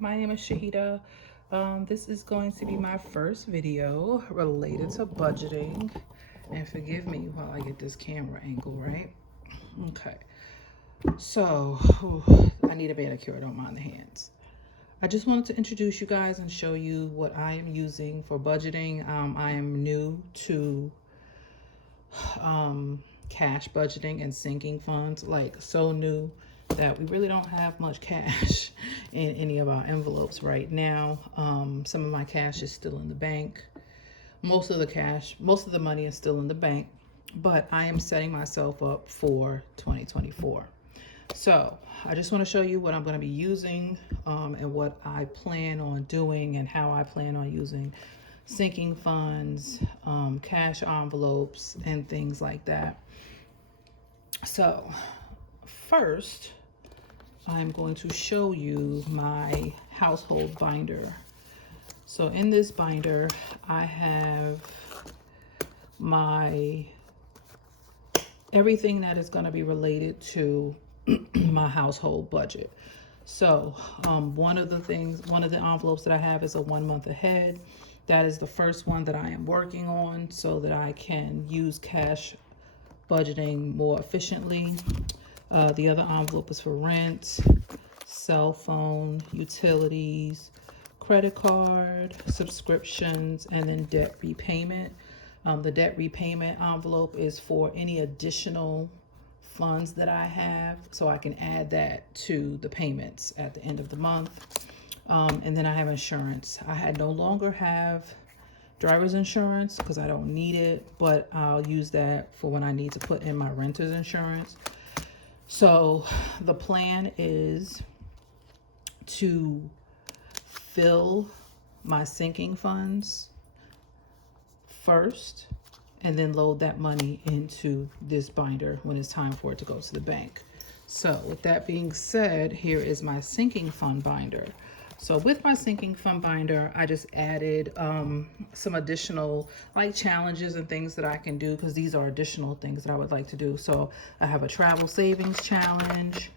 My name is Shahida. This is going to be my first video related to budgeting. And forgive me while I get this camera angle right. Okay. So, I need a manicure, don't mind the hands. I just wanted to introduce you guys and show you what I am using for budgeting. I am new to cash budgeting and sinking funds, like so new that we really don't have much cash in any of our envelopes right now. Some of my cash is still in the bank. Most of the money is still in the bank, but I am setting myself up for 2024. So I just want to show you what I'm going to be using and what I plan on doing and how I plan on using sinking funds, cash envelopes, and things like that. So first, I'm going to show you my household binder. So in this binder, I have my everything that is going to be related to my household budget. So one of the envelopes that I have is a 1 month ahead. That is the first one that I am working on so that I can use cash budgeting more efficiently. The other envelope is for rent, cell phone, utilities, credit card, subscriptions, and then debt repayment. The debt repayment envelope is for any additional funds that I have, so I can add that to the payments at the end of the month. And then I have insurance. I no longer have driver's insurance because I don't need it, but I'll use that for when I need to put in my renter's insurance. So the plan is to fill my sinking funds first and then load that money into this binder when it's time for it to go to the bank. So with that being said, here is my sinking fund binder. So with my sinking fund binder, I just added some additional like challenges and things that I can do because these are additional things that I would like to do. So I have a travel savings challenge.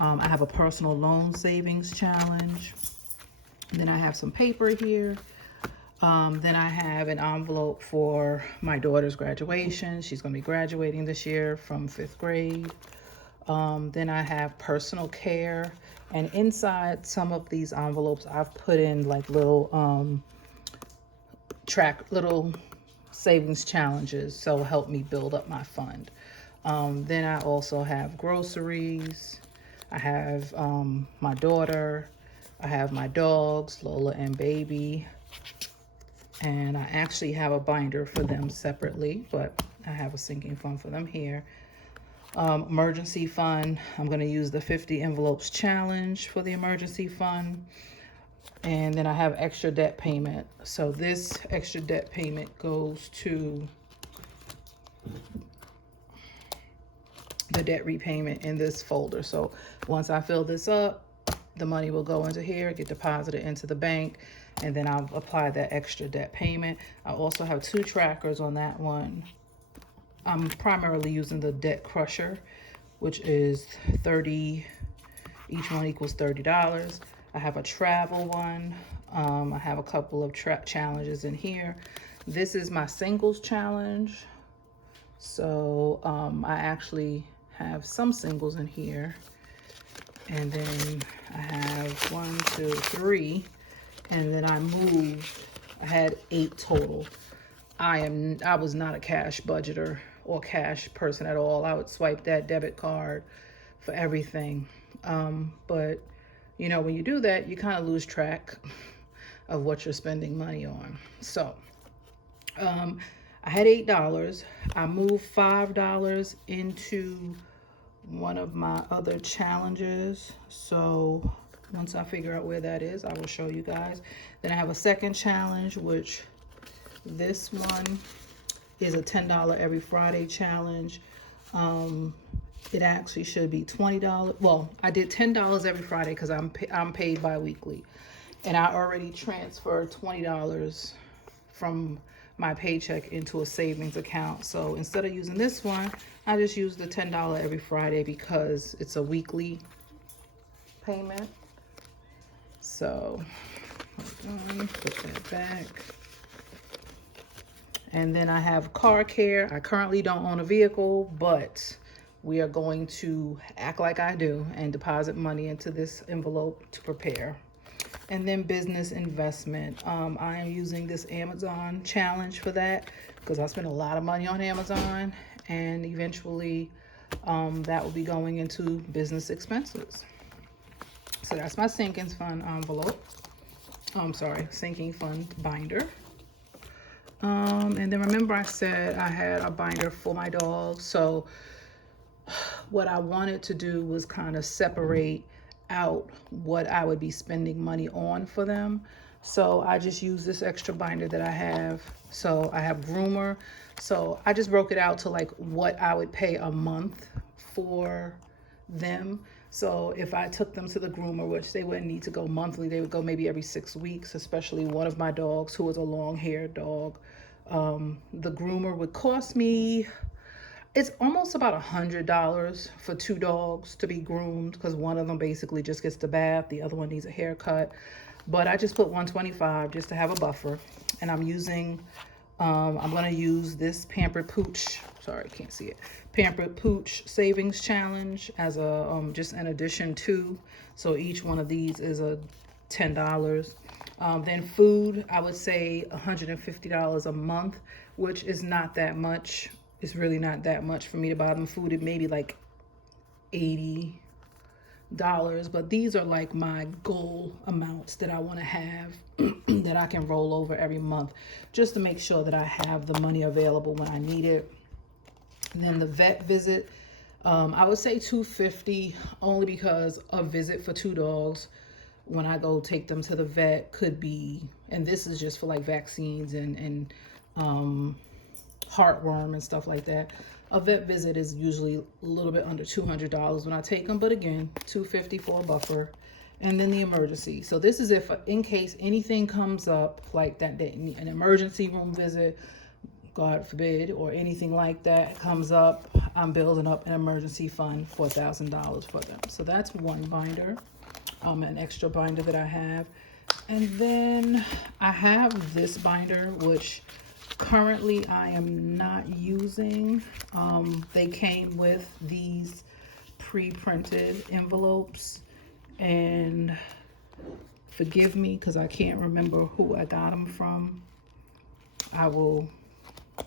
I have a personal loan savings challenge. And then I have some paper here. Then I have an envelope for my daughter's graduation. She's going to be graduating this year from 5th grade. Then I have personal care. And inside some of these envelopes, I've put in like little little savings challenges. So help me build up my fund. Then I also have groceries. I have my daughter. I have my dogs, Lola and Baby. And I actually have a binder for them separately, but I have a sinking fund for them here. Emergency fund, I'm going to use the 50 envelopes challenge for the emergency fund. And then I have extra debt payment. So this extra debt payment goes to the debt repayment in this folder. So once I fill this up, the money will go into here, get deposited into the bank, and then I'll apply that extra debt payment. I also have 2 trackers on that one. I'm primarily using the debt crusher, which is 30, each one equals $30. I have a travel one. I have a couple of challenges in here. This is my singles challenge. So I actually have some singles in here. And then I have 1, 2, 3. And then I had 8 total. I was not a cash budgeter or cash person at all. I would swipe that debit card for everything. But you know, when you do that, you kind of lose track of what you're spending money on. So I had $8. I moved $5 into one of my other challenges. So once I figure out where that is, I will show you guys. Then I have a second challenge, which this one is a $10 every Friday challenge. It actually should be $20. Well, I did $10 every Friday because I'm paid bi-weekly. And I already transferred $20 from my paycheck into a savings account. So instead of using this one, I just use the $10 every Friday because it's a weekly payment. So hold on, put that back. And then I have car care. I currently don't own a vehicle, but we are going to act like I do and deposit money into this envelope to prepare. And then business investment. I am using this Amazon challenge for that because I spend a lot of money on Amazon, and eventually that will be going into business expenses. So that's my sinking fund envelope. I'm sorry, sinking fund binder. And then remember I said I had a binder for my dog. So what I wanted to do was kind of separate out what I would be spending money on for them. So I just use this extra binder that I have. So I have groomer. So I just broke it out to like what I would pay a month for them. So if I took them to the groomer, which they wouldn't need to go monthly, they would go maybe every 6 weeks, especially one of my dogs who was a long-haired dog. The groomer would cost me, it's almost about $100 for 2 dogs to be groomed because one of them basically just gets the bath, the other one needs a haircut. But I just put $125 just to have a buffer. And I'm using, I'm going to use this Pampered Pooch, sorry, can't see it, Pampered Pooch Savings Challenge as a, just an addition to. So each one of these is a $10. Then food, I would say $150 a month, which is not that much. It's really not that much for me to buy them food. It may be like $80, but these are like my goal amounts that I want to have that I can roll over every month just to make sure that I have the money available when I need it. And then the vet visit, I would say $250 only because a visit for 2 dogs when I go take them to the vet could be, and this is just for like vaccines and heartworm and stuff like that. A vet visit is usually a little bit under $200 when I take them, but again, $250 for a buffer. And then the emergency. So this is if in case anything comes up like that, an emergency room visit, God forbid, or anything like that comes up, I'm building up an emergency fund for $1,000 for them. So that's one binder, an extra binder that I have. And then I have this binder, which currently I am not using. They came with these pre-printed envelopes, and forgive me because I can't remember who I got them from. I will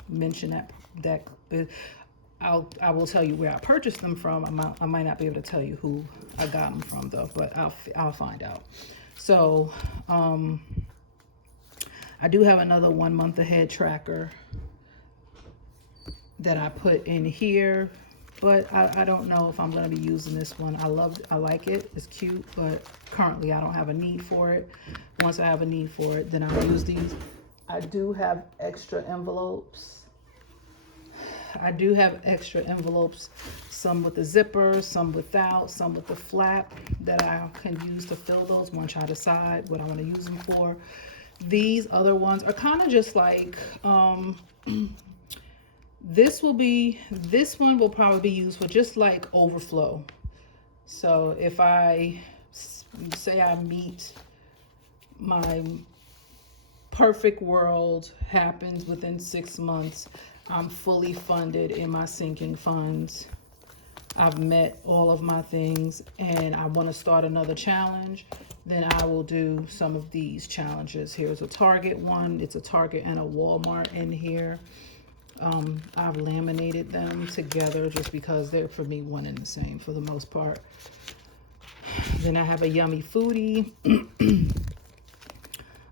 mention that I will tell you where I purchased them from. I might not be able to tell you who I got them from though, but I'll find out. So I do have another 1 month ahead tracker that I put in here, but I don't know if I'm going to be using this one. I like it. It's cute, but currently I don't have a need for it. Once I have a need for it, then I'll use these. I do have extra envelopes. Some with the zipper, some without, some with the flap that I can use to fill those once I decide what I want to use them for. These other ones are kind of just like, this one will probably be used for just like overflow. So if I say I meet my perfect world happens within 6 months, I'm fully funded in my sinking funds, I've met all of my things, and I want to start another challenge, then I will do some of these challenges. Here's a Target one. It's a Target and a Walmart in here. I've laminated them together just because they're, for me, one and the same for the most part. Then I have a Yummy Foodie.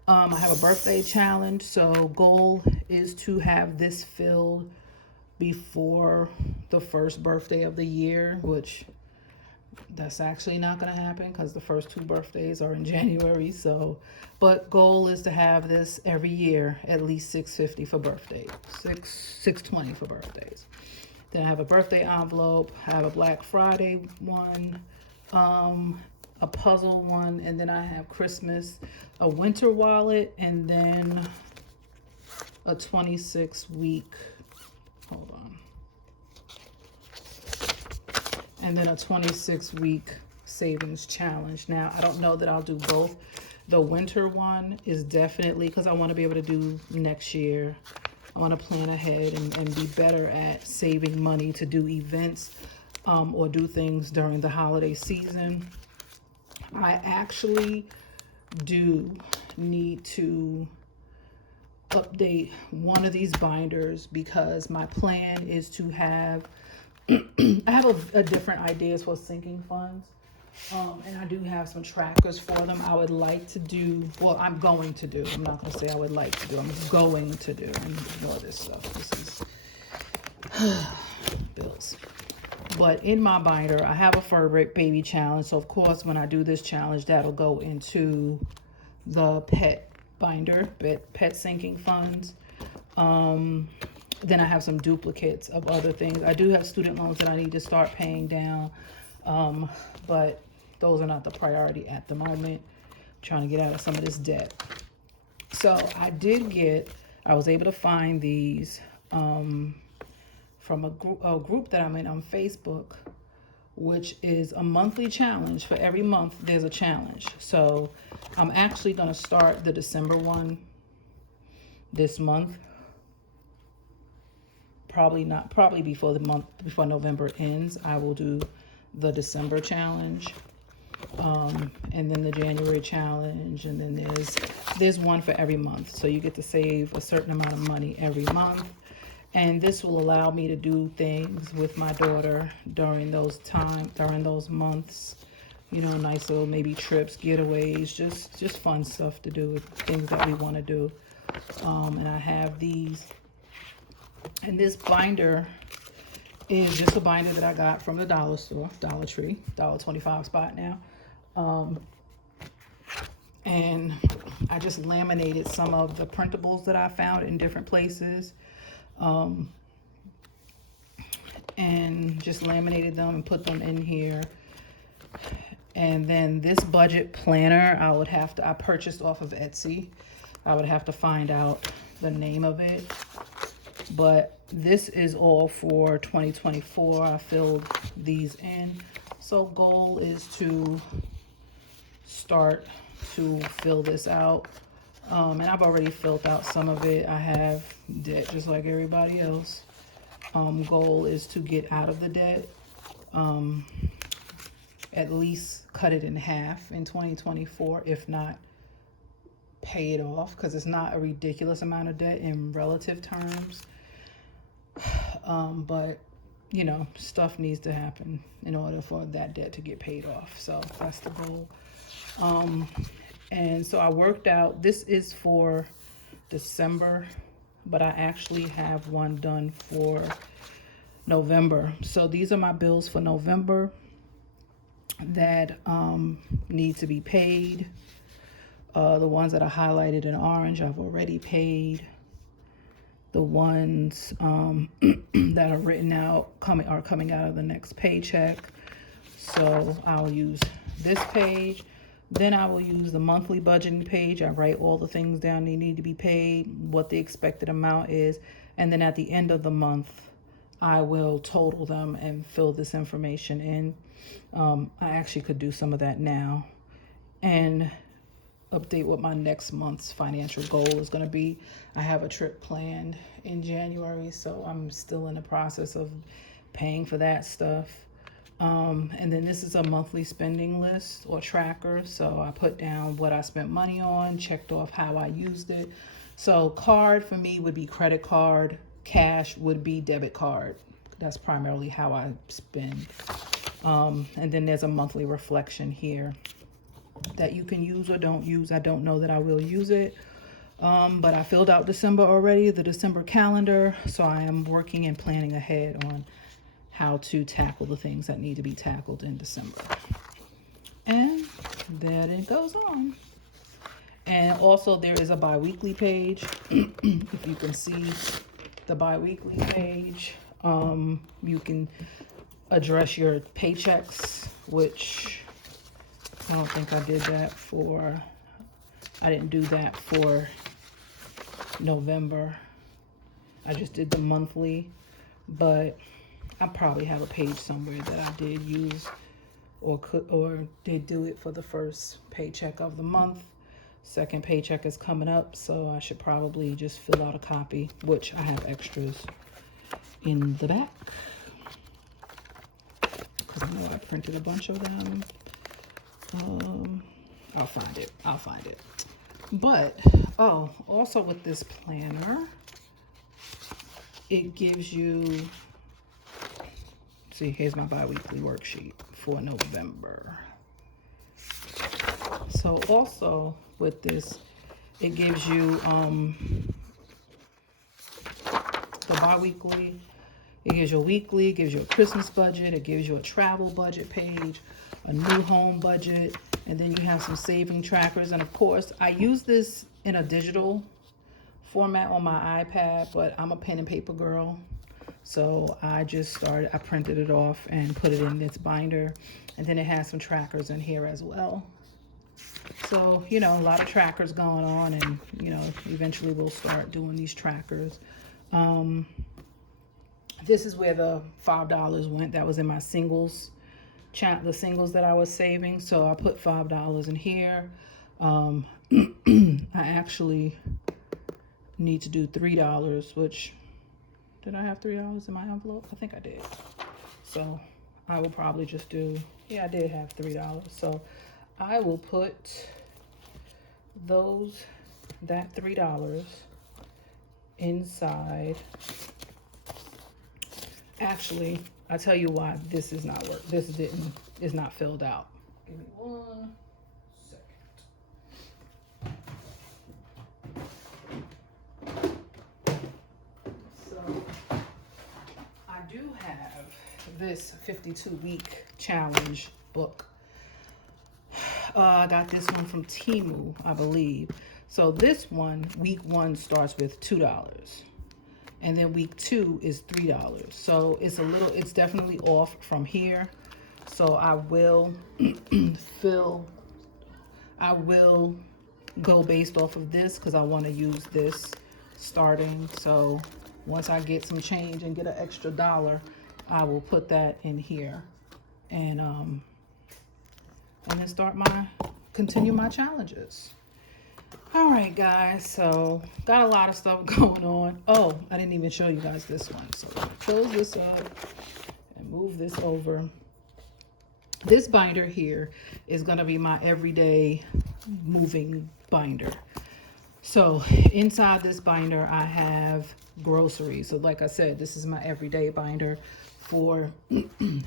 I have a birthday challenge, so goal is to have this filled before the first birthday of the year, which that's actually not going to happen because the first 2 birthdays are in January. So, but goal is to have this every year, at least $650 for birthdays, $620 for birthdays. Then I have a birthday envelope. I have a Black Friday one, a puzzle one, and then I have Christmas, a winter wallet, and then a 26-week, hold on, and then a 26-week savings challenge. Now, I don't know that I'll do both. The winter one is definitely because I want to be able to do next year. I want to plan ahead and be better at saving money to do events or do things during the holiday season. I actually do need to update one of these binders because my plan is to have I have a different ideas for sinking funds, and I do have some trackers for them. I would like to do, well, I'm going to do, I'm not going to say I would like to do, I'm going to do, and ignore this stuff, this is bills. But in my binder, I have a fur baby challenge, so of course when I do this challenge, that'll go into the pet binder, pet sinking funds. Then I have some duplicates of other things. I do have student loans that I need to start paying down, but those are not the priority at the moment. I'm trying to get out of some of this debt. So I was able to find these from a group that I'm in on Facebook, which is a monthly challenge. For every month, there's a challenge. So I'm actually going to start the December one this month. Probably before November ends, I will do the December challenge, and then the January challenge, and then there's one for every month. So you get to save a certain amount of money every month, and this will allow me to do things with my daughter during those months. You know, nice little maybe trips, getaways, just fun stuff to do, things that we want to do. And I have these. And this binder is just a binder that I got from the dollar store, Dollar Tree, $1.25 spot now. And I just laminated some of the printables that I found in different places. And just laminated them and put them in here. And then this budget planner, I purchased off of Etsy. I would have to find out the name of it. But this is all for 2024. I filled these in. So goal is to start to fill this out. And I've already filled out some of it. I have debt just like everybody else. Goal is to get out of the debt. At least cut it in half in 2024, if not pay it off, because it's not a ridiculous amount of debt in relative terms. But you know, stuff needs to happen in order for that debt to get paid off. So that's the goal. And so I worked out, this is for December, but I actually have one done for November. So these are my bills for November that need to be paid. The ones that are highlighted in orange, I've already paid. The ones that are written out are coming out of the next paycheck. So I'll use this page. Then I will use the monthly budgeting page. I write all the things down they need to be paid, what the expected amount is. And then at the end of the month, I will total them and fill this information in. I actually could do some of that now and update what my next month's financial goal is going to be. I have a trip planned in January, so I'm still in the process of paying for that stuff. And then this is a monthly spending list or tracker. So I put down what I spent money on, checked off how I used it. So card for me would be credit card, cash would be debit card. That's primarily how I spend. And then there's a monthly reflection here that you can use or don't use. I don't know that I will use it. But I filled out December already, the December calendar. So I am working and planning ahead on how to tackle the things that need to be tackled in December. And then it goes on. And also there is a bi-weekly page. If you can see the bi-weekly page, you can address your paychecks, which I don't think I did that for, I didn't do that for November. I just did the monthly, but I probably have a page somewhere that I did use or they do it for the first paycheck of the month. Second paycheck is coming up, so I should probably just fill out a copy, which I have extras in the back because I know I printed a bunch of them. I'll find it. But oh, also with this planner, it gives you, see, here's my bi-weekly worksheet for November. So also with this, it gives you the bi-weekly, it gives you a weekly, it gives you a Christmas budget, it gives you a travel budget page, a new home budget, and then you have some saving trackers. And of course, I use this in a digital format on my iPad, but I'm a pen and paper girl. So I printed it off and put it in this binder. And then it has some trackers in here as well. So, you know, a lot of trackers going on, and, you know, eventually we'll start doing these trackers. This is where the $5 went. That was in my singles, the singles that I was saving. So I put $5 in here. I actually need to do $3, which, did I have $3 in my envelope? I think I did. So I will probably just do, yeah, I did have $3. So I will put that $3 inside. Actually, I tell you why this is not work. This is not filled out. Give me 1 second. So I do have this 52-week challenge book. I got this one from Temu, I believe. So this one, week 1 starts with $2. And then week 2 is $3. So it's definitely off from here. So I will go based off of this because I want to use this starting. So once I get some change and get an extra $1, I will put that in here and then continue my challenges. All right, guys, so got a lot of stuff going on. Oh, I didn't even show you guys this one. So close this up and move this over. This binder here is going to be my everyday moving binder. So inside this binder, I have groceries. So like I said, this is my everyday binder for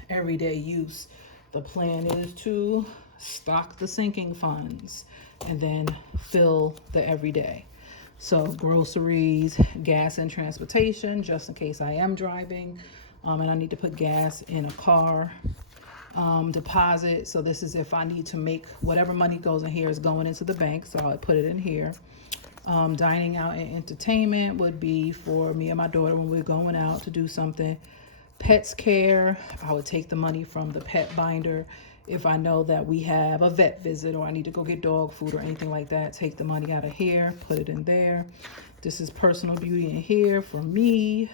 everyday use. The plan is to stock the sinking funds and then fill the everyday. So groceries, gas and transportation, just in case I am driving and I need to put gas in a car. Deposit, so this is if I need to make whatever money goes in here is going into the bank, so I put it in here. Dining out and entertainment would be for me and my daughter when we're going out to do something. Pets care, I would take the money from the pet binder. If I know that we have a vet visit or I need to go get dog food or anything like that, take the money out of here, put it in there. This is personal beauty in here for me.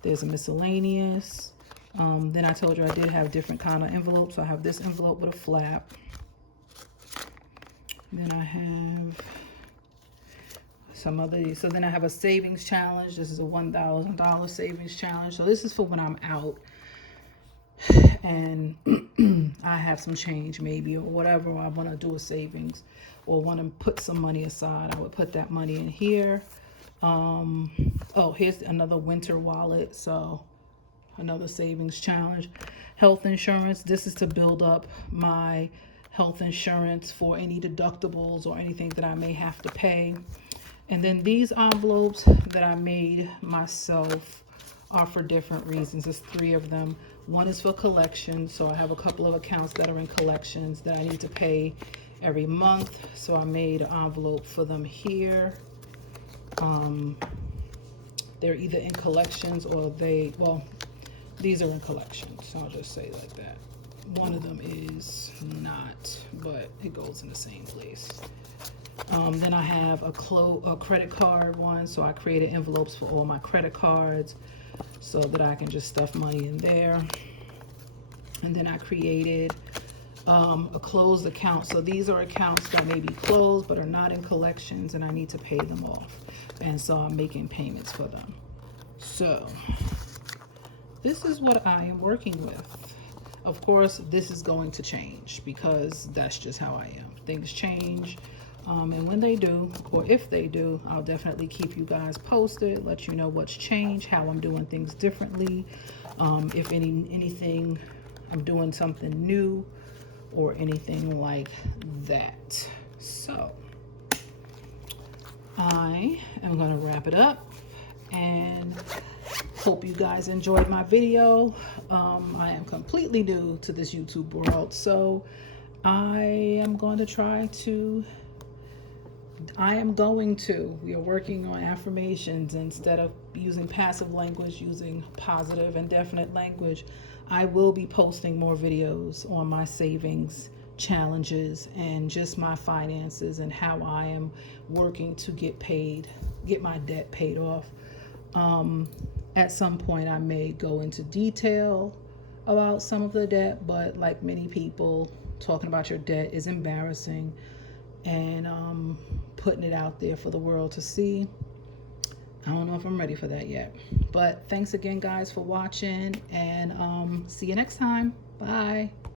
There's a miscellaneous. Then I told you I did have different kind of envelopes. So I have this envelope with a flap. Then I have some other, so then I have a savings challenge. This is a $1,000 savings challenge. So this is for when I'm out and I have some change maybe or whatever, or I want to do a savings or want to put some money aside. I would put that money in here. Oh, here's another winter wallet. So another savings challenge. Health insurance. This is to build up my health insurance for any deductibles or anything that I may have to pay. And then these envelopes that I made myself are for different reasons. There's 3 of them. One is for collections. So I have a couple of accounts that are in collections that I need to pay every month. So I made an envelope for them here. They're either in collections or these are in collections. So I'll just say like that. One of them is not, but it goes in the same place. Then I have a credit card one. So I created envelopes for all my credit cards so that I can just stuff money in there. And then I created a closed account. So these are accounts that may be closed but are not in collections, and I need to pay them off. And so I'm making payments for them. So this is what I am working with. Of course, this is going to change because that's just how I am. Things change. And when they do, or if they do, I'll definitely keep you guys posted, let you know what's changed, how I'm doing things differently. If anything, I'm doing something new or anything like that. So I am going to wrap it up and hope you guys enjoyed my video. I am completely new to this YouTube world, so we are working on affirmations. Instead of using passive language, using positive and definite language. I will be posting more videos on my savings challenges and just my finances and how I am working to get my debt paid off. At some point I may go into detail about some of the debt, but like many people, talking about your debt is embarrassing, and putting it out there for the world to see, I don't know if I'm ready for that yet. But thanks again, guys, for watching, and see you next time. Bye.